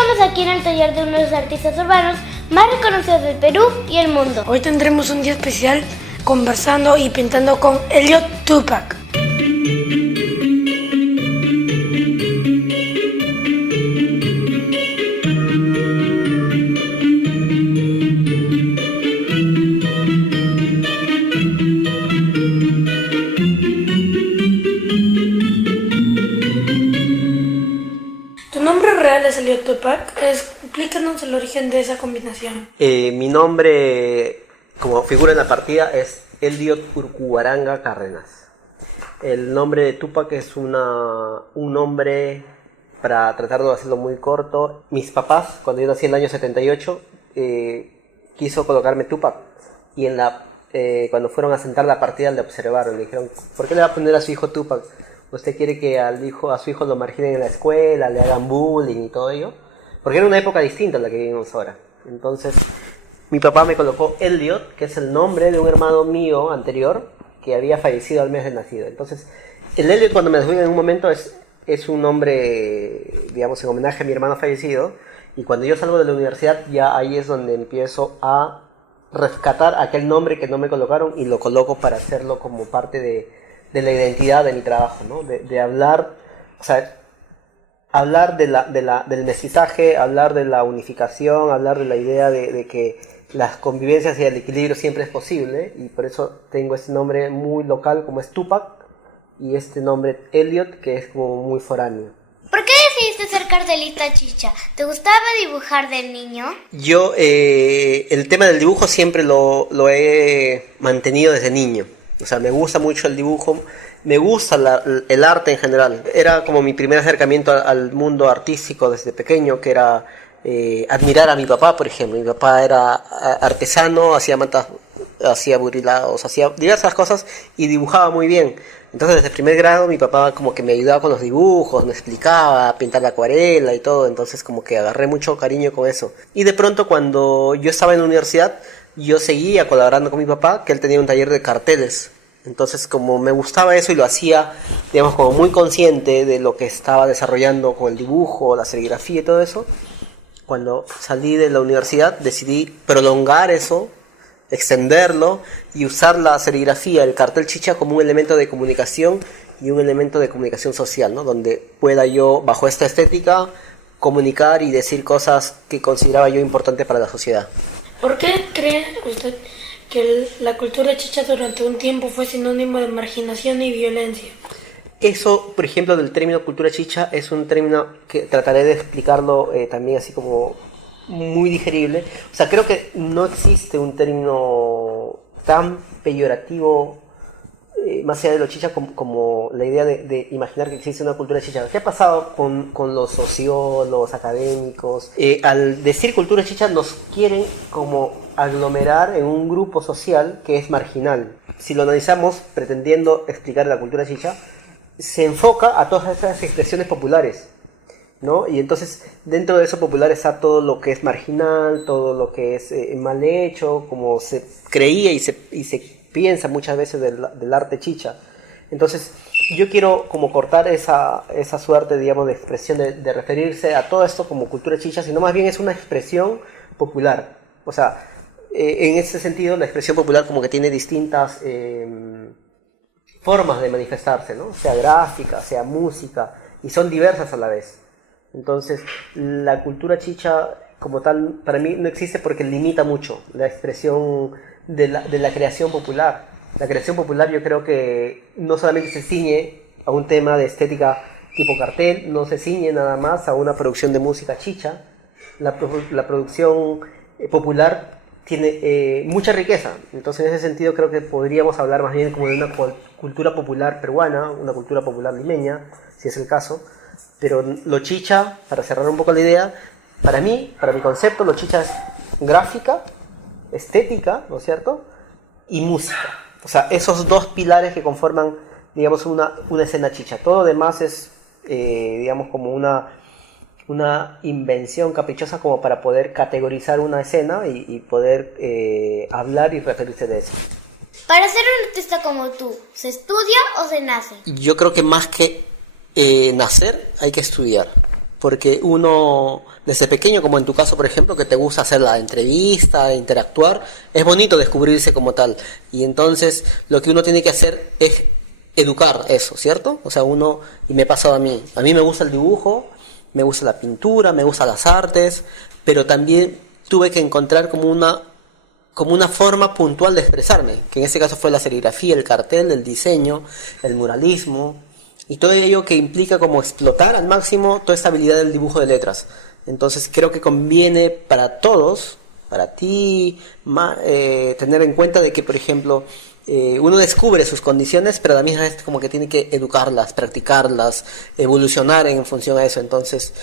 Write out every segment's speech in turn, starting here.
estamos aquí en el taller de uno de los artistas urbanos más reconocidos del Perú y el mundo. Hoy tendremos un día especial conversando y pintando con Elliot Tupac. ¿Tu nombre real es Elliot Tupac? Explícanos el origen de esa combinación. Mi nombre, como figura en la partida, es Elliot Urcubaranga Cárdenas. El nombre de Tupac es un nombre, para tratar de hacerlo muy corto. Mis papás, cuando yo nací en el año 78, quiso colocarme Tupac. Y cuando fueron a sentar la partida le observaron, le dijeron, ¿por qué le va a poner a su hijo Tupac? ¿Usted quiere que a su hijo lo marginen en la escuela, le hagan bullying y todo ello? Porque era una época distinta a la que vivimos ahora. Entonces, mi papá me colocó Elliot, que es el nombre de un hermano mío anterior, que había fallecido al mes de nacido. Entonces, el Elliot, cuando me descubrí en un momento, es un nombre, digamos, en homenaje a mi hermano fallecido. Y cuando yo salgo de la universidad, ya ahí es donde empiezo a rescatar aquel nombre que no me colocaron y lo coloco para hacerlo como parte de la identidad de mi trabajo, ¿no? De hablar, o sea, hablar del mestizaje, hablar de la unificación, hablar de la idea de que las convivencias y el equilibrio siempre es posible, y por eso tengo este nombre muy local como es Tupac, y este nombre Elliot, que es como muy foráneo. ¿Por qué decidiste ser cartelista chicha? ¿Te gustaba dibujar de niño? Yo el tema del dibujo siempre lo he mantenido desde niño. O sea, me gusta mucho el dibujo, me gusta el arte en general. Era como mi primer acercamiento al mundo artístico desde pequeño, que era admirar a mi papá, por ejemplo. Mi papá era artesano, hacía mantas, hacía burilados, hacía diversas cosas y dibujaba muy bien. Entonces, desde el primer grado, mi papá como que me ayudaba con los dibujos, me explicaba, pintar la acuarela y todo. Entonces, como que agarré mucho cariño con eso. Y de pronto, cuando yo estaba en la universidad, yo seguía colaborando con mi papá, que él tenía un taller de carteles. Entonces, como me gustaba eso y lo hacía, digamos, como muy consciente de lo que estaba desarrollando con el dibujo, la serigrafía y todo eso, cuando salí de la universidad decidí prolongar eso, extenderlo y usar la serigrafía, el cartel chicha, como un elemento de comunicación y un elemento de comunicación social, ¿no? Donde pueda yo, bajo esta estética, comunicar y decir cosas que consideraba yo importantes para la sociedad. ¿Por qué cree usted que la cultura chicha durante un tiempo fue sinónimo de marginación y violencia? Eso, por ejemplo, del término cultura chicha, es un término que trataré de explicarlo también así como muy digerible. O sea, creo que no existe un término tan peyorativo, más allá de lo chicha, como la idea de imaginar que existe una cultura chicha. ¿Qué ha pasado con los sociólogos, académicos? Al decir cultura chicha nos quieren como aglomerar en un grupo social que es marginal. Si lo analizamos pretendiendo explicar la cultura chicha, se enfoca a todas esas expresiones populares, ¿no? Y entonces dentro de eso popular está todo lo que es marginal, todo lo que es mal hecho, como se creía y se piensa muchas veces del arte chicha. Entonces yo quiero como cortar esa suerte, digamos, de expresión de referirse a todo esto como cultura chicha, sino más bien es una expresión popular. O sea, en ese sentido la expresión popular como que tiene distintas formas de manifestarse, ¿no? Sea gráfica, sea música, y son diversas a la vez. Entonces la cultura chicha como tal para mí no existe porque limita mucho la expresión de la creación popular. La creación popular yo creo que no solamente se ciñe a un tema de estética tipo cartel, no se ciñe nada más a una producción de música chicha. La producción popular tiene mucha riqueza. Entonces en ese sentido creo que podríamos hablar más bien como de una cultura popular peruana, una cultura popular limeña, si es el caso. Pero lo chicha, para cerrar un poco la idea, para mí, para mi concepto, lo chicha es gráfica, estética, ¿no es cierto? Y música. O sea, esos dos pilares que conforman, digamos, una escena chicha. Todo lo demás es, digamos, como una invención caprichosa como para poder categorizar una escena y poder hablar y referirse de eso. Para ser un artista como tú, ¿se estudia o se nace? Yo creo que más que nacer hay que estudiar. porque uno desde pequeño, como en tu caso por ejemplo, que te gusta hacer la entrevista, interactuar, es bonito descubrirse como tal, y entonces lo que uno tiene que hacer es educar eso, ¿cierto? O sea, y me ha pasado a mí me gusta el dibujo, me gusta la pintura, me gustan las artes, pero también tuve que encontrar como una forma puntual de expresarme, que en este caso fue la serigrafía, el cartel, el diseño, el muralismo, y todo ello que implica como explotar al máximo toda esta habilidad del dibujo de letras. Entonces creo que conviene para todos, para ti, tener en cuenta de que, por ejemplo, uno descubre sus condiciones, pero a la misma vez como que tiene que educarlas, practicarlas, evolucionar en función a eso. Entonces,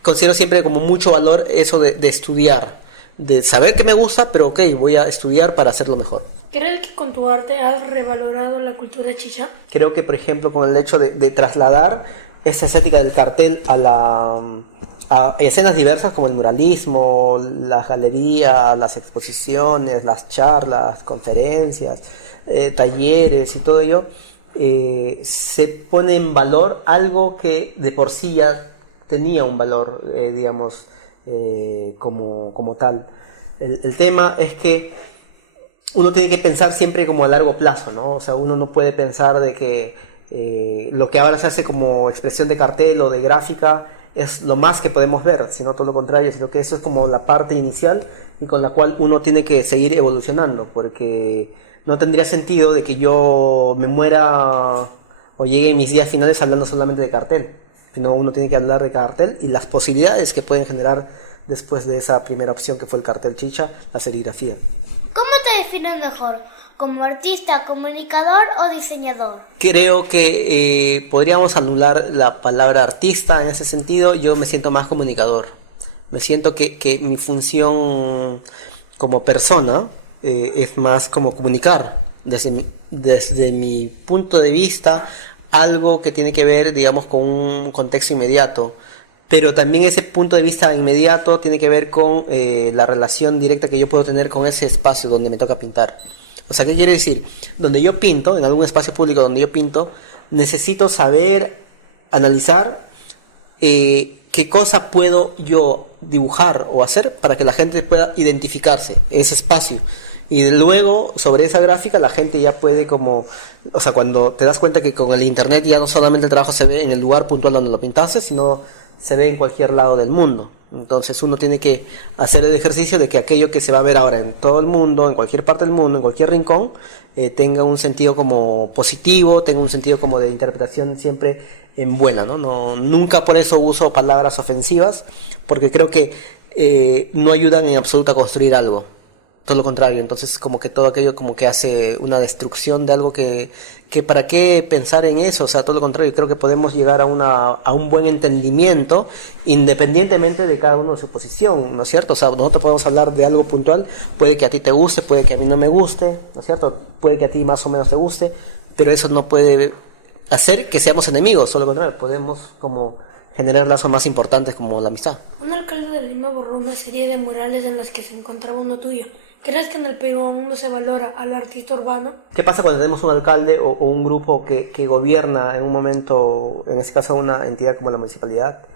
considero siempre como mucho valor eso de estudiar, de saber que me gusta, pero ok, voy a estudiar para hacerlo mejor. ¿Crees que con tu arte has revalorado la cultura chicha? Creo que, por ejemplo, con el hecho de trasladar esa estética del cartel a escenas diversas como el muralismo, la galería, las exposiciones, las charlas, conferencias, talleres y todo ello, se pone en valor algo que de por sí ya tenía un valor, digamos, como tal. El tema es que uno tiene que pensar siempre como a largo plazo, ¿no? O sea, uno no puede pensar de que lo que ahora se hace como expresión de cartel o de gráfica es lo más que podemos ver, sino todo lo contrario, sino que eso es como la parte inicial y con la cual uno tiene que seguir evolucionando, porque no tendría sentido de que yo me muera o llegue a mis días finales hablando solamente de cartel, sino uno tiene que hablar de cartel y las posibilidades que pueden generar después de esa primera opción que fue el cartel chicha, la serigrafía. ¿Cómo te defines mejor? ¿Como artista, comunicador o diseñador? Creo que podríamos anular la palabra artista en ese sentido. Yo me siento más comunicador. Me siento que mi función como persona es más como comunicar desde mi punto de vista algo que tiene que ver, digamos, con un contexto inmediato. Pero también ese punto de vista inmediato tiene que ver con la relación directa que yo puedo tener con ese espacio donde me toca pintar. O sea, ¿qué quiere decir? Donde yo pinto, en algún espacio público donde yo pinto, necesito saber, analizar qué cosa puedo yo dibujar o hacer para que la gente pueda identificarse ese espacio. Y luego, sobre esa gráfica, la gente ya puede como... O sea, cuando te das cuenta que con el internet ya no solamente el trabajo se ve en el lugar puntual donde lo pintaste, sino se ve en cualquier lado del mundo. Entonces uno tiene que hacer el ejercicio de que aquello que se va a ver ahora en todo el mundo, en cualquier parte del mundo, en cualquier rincón, tenga un sentido como positivo, tenga un sentido como de interpretación siempre en buena, ¿no? Nunca por eso uso palabras ofensivas, porque creo que no ayudan en absoluto a construir algo. Todo lo contrario, entonces como que todo aquello como que hace una destrucción de algo que para qué pensar en eso, o sea, todo lo contrario, creo que podemos llegar a un buen entendimiento independientemente de cada uno de su posición, ¿no es cierto? O sea, nosotros podemos hablar de algo puntual, puede que a ti te guste, puede que a mí no me guste, ¿no es cierto? Puede que a ti más o menos te guste, pero eso no puede hacer que seamos enemigos, todo lo contrario, podemos como generar lazos más importantes como la amistad. Un alcalde de Lima borró una serie de murales en las que se encontraba uno tuyo. ¿Crees que en el Perú aún no se valora al artista urbano? ¿Qué pasa cuando tenemos un alcalde o un grupo que gobierna en un momento, en este caso una entidad como la municipalidad?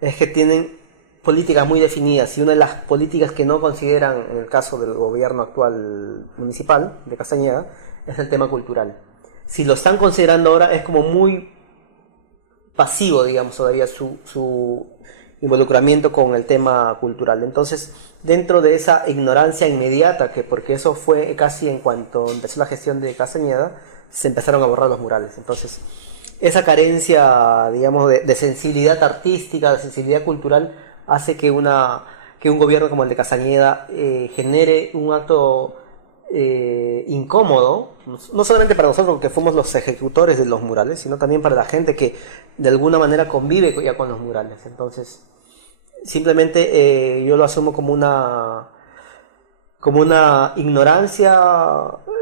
Es que tienen políticas muy definidas y una de las políticas que no consideran en el caso del gobierno actual municipal de Castañeda es el tema cultural. Si lo están considerando ahora es como muy pasivo, digamos, todavía su involucramiento con el tema cultural. Entonces, dentro de esa ignorancia inmediata, porque eso fue casi en cuanto empezó la gestión de Castañeda, se empezaron a borrar los murales. Entonces, esa carencia, digamos, de sensibilidad artística, de sensibilidad cultural, hace que un gobierno como el de Castañeda genere un acto incómodo, no solamente para nosotros que fuimos los ejecutores de los murales, sino también para la gente que de alguna manera convive ya con los murales. Entonces, simplemente yo lo asumo como una ignorancia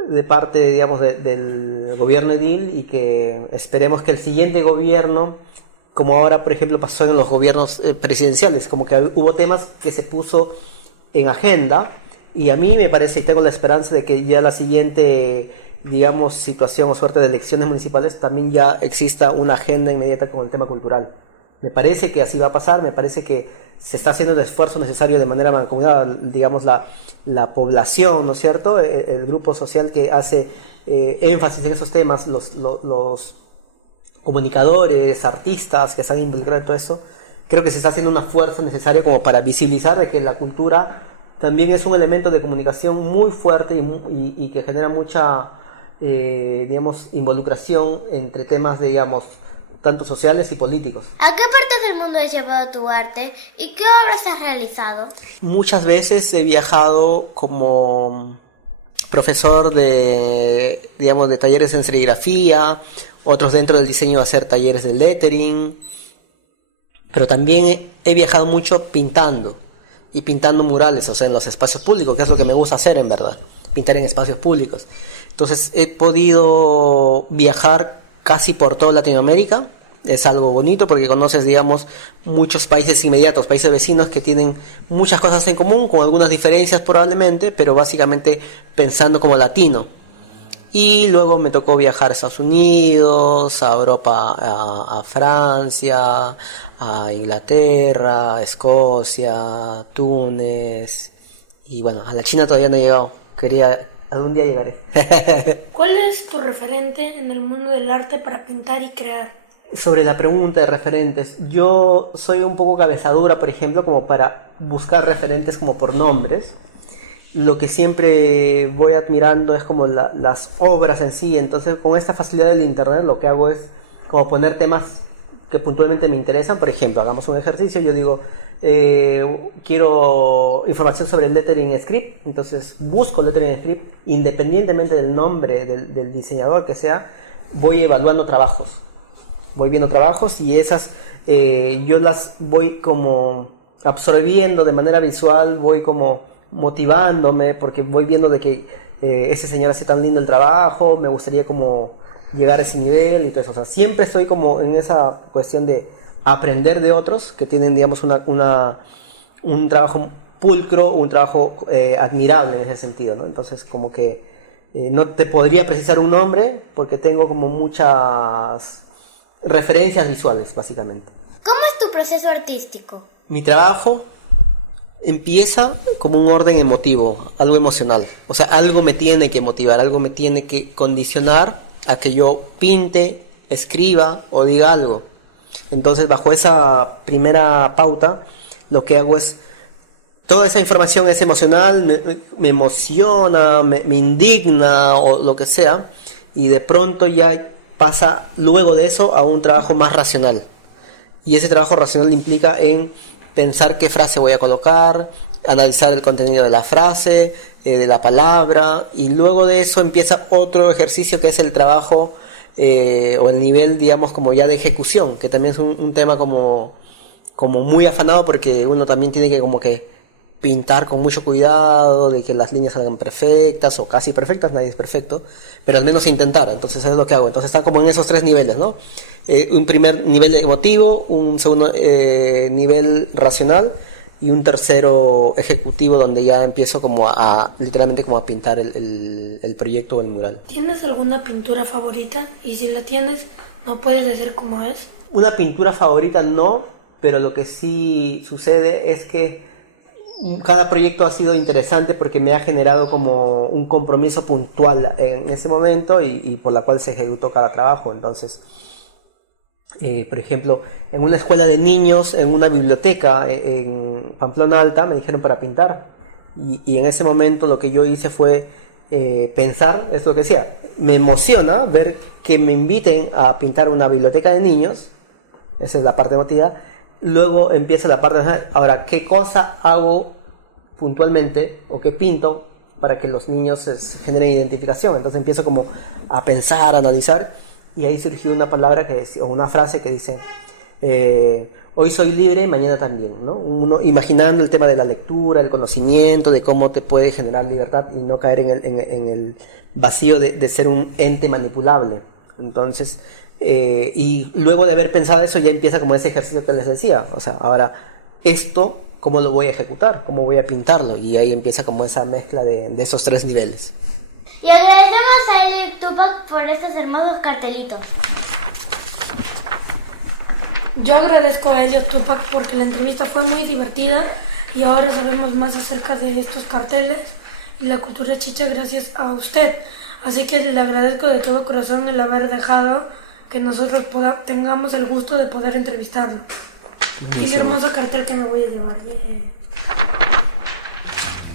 de parte, digamos, del gobierno edil, y que esperemos que el siguiente gobierno, como ahora por ejemplo pasó en los gobiernos presidenciales, como que hubo temas que se puso en agenda, y a mí me parece y tengo la esperanza de que ya la siguiente, digamos, situación o suerte de elecciones municipales también ya exista una agenda inmediata con el tema cultural. Me parece que así va a pasar, me parece que se está haciendo el esfuerzo necesario de manera mancomunada, digamos, la población, ¿no es cierto? El grupo social que hace énfasis en esos temas, los comunicadores, artistas que están involucrados en todo eso, creo que se está haciendo una fuerza necesaria como para visibilizar de que la cultura también es un elemento de comunicación muy fuerte y que genera mucha, digamos, involucración entre temas, digamos, tanto sociales y políticos. ¿A qué partes del mundo has llevado tu arte y qué obras has realizado? Muchas veces he viajado como profesor de, digamos, de talleres en serigrafía, otros dentro del diseño a hacer talleres de lettering, pero también he viajado mucho pintando y pintando murales, o sea, en los espacios públicos, que es lo que me gusta hacer en verdad, pintar en espacios públicos. Entonces he podido viajar casi por toda Latinoamérica. Es algo bonito porque conoces, digamos, muchos países inmediatos, países vecinos que tienen muchas cosas en común, con algunas diferencias probablemente, pero básicamente pensando como latino. Y luego me tocó viajar a Estados Unidos, a Europa, a Francia, a Inglaterra, a Escocia, Túnez, y bueno, a la China todavía no he llegado. Algún día llegaré. ¿Cuál es tu referente en el mundo del arte para pintar y crear? Sobre la pregunta de referentes, yo soy un poco cabezadura, por ejemplo, como para buscar referentes como por nombres. Lo que siempre voy admirando es como las obras en sí. Entonces, con esta facilidad del internet, lo que hago es como poner temas que puntualmente me interesan. Por ejemplo, hagamos un ejercicio, yo digo, quiero información sobre el lettering script, entonces busco lettering script, independientemente del nombre del diseñador que sea, voy evaluando trabajos. Voy viendo trabajos y esas yo las voy como absorbiendo de manera visual, voy como motivándome porque voy viendo de que ese señor hace tan lindo el trabajo, me gustaría como llegar a ese nivel y todo eso. O sea, siempre estoy como en esa cuestión de aprender de otros que tienen, digamos, un trabajo pulcro, un trabajo admirable en ese sentido, ¿no? Entonces, como que no te podría precisar un nombre porque tengo como muchas referencias visuales, básicamente. ¿Cómo es tu proceso artístico? Mi trabajo empieza como un orden emotivo, algo emocional. O sea, algo me tiene que motivar, algo me tiene que condicionar a que yo pinte, escriba o diga algo. Entonces, bajo esa primera pauta, lo que hago es, toda esa información es emocional, me emociona, me indigna o lo que sea, y de pronto ya pasa luego de eso a un trabajo más racional. Y ese trabajo racional implica en pensar qué frase voy a colocar, analizar el contenido de la frase, de la palabra, y luego de eso empieza otro ejercicio que es el trabajo o el nivel, digamos, como ya de ejecución, que también es un tema como muy afanado porque uno también tiene que como que pintar con mucho cuidado, de que las líneas salgan perfectas o casi perfectas, nadie es perfecto, pero al menos intentar. Entonces es lo que hago. Entonces está como en esos tres niveles, ¿no? Un primer nivel emotivo, un segundo nivel racional y un tercero ejecutivo donde ya empiezo como literalmente como a pintar el proyecto o el mural. ¿Tienes alguna pintura favorita? Y si la tienes, ¿no puedes decir cómo es? Una pintura favorita no, pero lo que sí sucede es que cada proyecto ha sido interesante porque me ha generado como un compromiso puntual en ese momento y por la cual se ejecutó cada trabajo. Entonces, por ejemplo, en una escuela de niños, en una biblioteca en Pamplona Alta, me dijeron para pintar. Y en ese momento lo que yo hice fue pensar, es lo que decía, me emociona ver que me inviten a pintar una biblioteca de niños, esa es la parte emotiva. Luego empieza la parte de, ahora, ¿qué cosa hago puntualmente o qué pinto para que los niños se generen identificación? Entonces empiezo como a pensar, a analizar, y ahí surgió una palabra o una frase que dice, hoy soy libre, mañana también, ¿no? Uno imaginando el tema de la lectura, el conocimiento, de cómo te puede generar libertad y no caer en el vacío de ser un ente manipulable. Entonces, y luego de haber pensado eso ya empieza como ese ejercicio que les decía, o sea, ahora esto, ¿cómo lo voy a ejecutar? ¿Cómo voy a pintarlo? Y ahí empieza como esa mezcla de esos tres niveles. Y agradecemos a Eli Tupac por estos hermosos cartelitos. Yo agradezco a Elliot Tupac porque la entrevista fue muy divertida y ahora sabemos más acerca de estos carteles y la cultura chicha gracias a usted. Así que le agradezco de todo corazón el haber dejado que nosotros tengamos el gusto de poder entrevistarlo. Y qué hermoso cartel que me voy a llevar.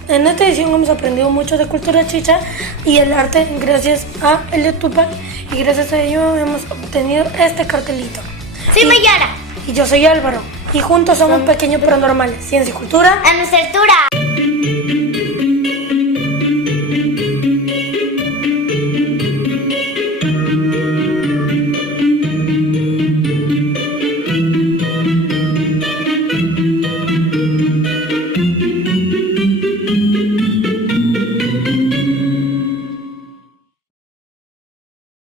En esta edición hemos aprendido mucho de cultura chicha y el arte gracias a Elliot Tupac y gracias a ello hemos obtenido este cartelito. Soy Mayara. Y yo soy Álvaro y juntos somos Pequeños pero Normales. Ciencia y Cultura A nuestra altura.